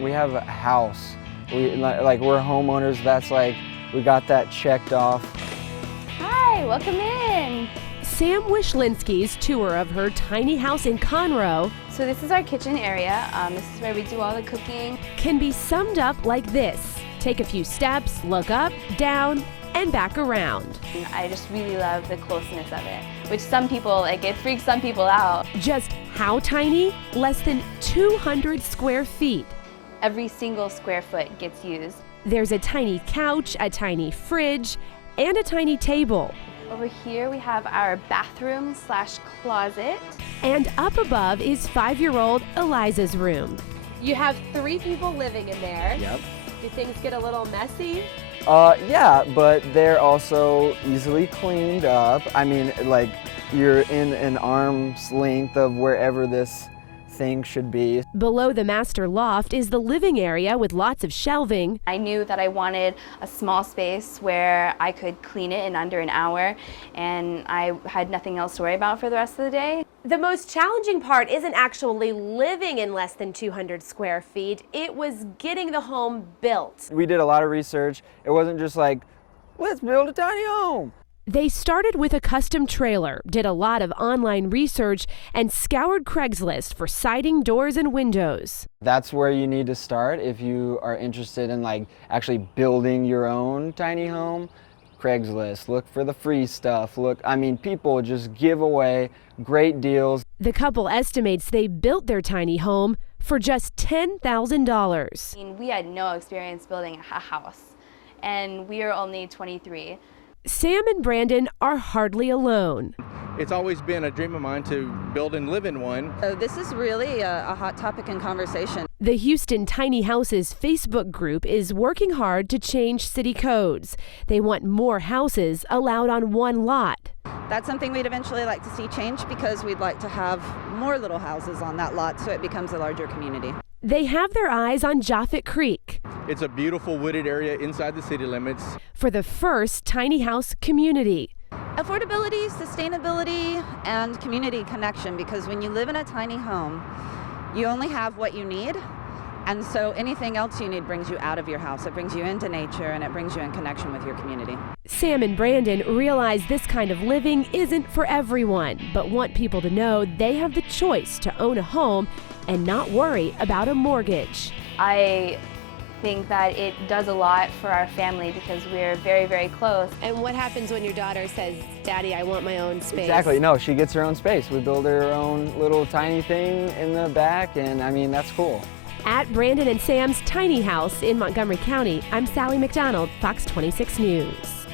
We have a house. We're homeowners. That's like, we got that checked off. Hi, welcome in. Sam Wishlinski's tour of her tiny house in Conroe So this is our kitchen area. This is where we do all the cooking. can be summed up like this. Take a few steps, look up, down, and back around. And I just really love the closeness of it, which some people, it freaks some people out. Just how tiny? Less than 200 square feet. Every single square foot gets used. There's a tiny couch, a tiny fridge, and a tiny table. Over here we have our bathroom / closet. And up above is 5-year-old Eliza's room. You have 3 people living in there. Yep. Do things get a little messy? Yeah, but they're also easily cleaned up. I mean, like, you're in an arm's length of wherever this thing should be. Below the master loft is the living area with lots of shelving. I knew that I wanted a small space where I could clean it in under an hour, and I had nothing else to worry about for the rest of the day. The most challenging part isn't actually living in less than 200 square feet. It was getting the home built. We did a lot of research. It wasn't just like, let's build a tiny home. They started with a custom trailer, did a lot of online research, and scoured Craigslist for siding, doors, and windows. That's where you need to start if you are interested in like actually building your own tiny home. Craigslist, look for the free stuff. People just give away great deals. The couple estimates they built their tiny home for just $10,000. I mean, we had no experience building a house, and we are only 23. Sam and Brandon are hardly alone. It's always been a dream of mine to build and live in one. So this is really a hot topic in conversation. The Houston Tiny Houses Facebook group is working hard to change city codes. They want more houses allowed on one lot. That's something we'd eventually like to see change because we'd like to have more little houses on that lot so it becomes a larger community. They have their eyes on Japhet Creek It's a beautiful wooded area inside the city limits. for the first tiny house community. Affordability, sustainability, and community connection, because when you live in a tiny home, you only have what you need, and so anything else you need brings you out of your house. It brings you into nature, and it brings you in connection with your community. Sam and Brandon realize this kind of living isn't for everyone, but want people to know they have the choice to own a home and not worry about a mortgage. I think that it does a lot for our family because we're very, very close. And what happens when your daughter says, Daddy, I want my own space? Exactly. No, she gets her own space. We build her own little tiny thing in the back, and I mean, that's cool. At Brandon and Sam's tiny house in Montgomery County, I'm Sally McDonald, Fox 26 News.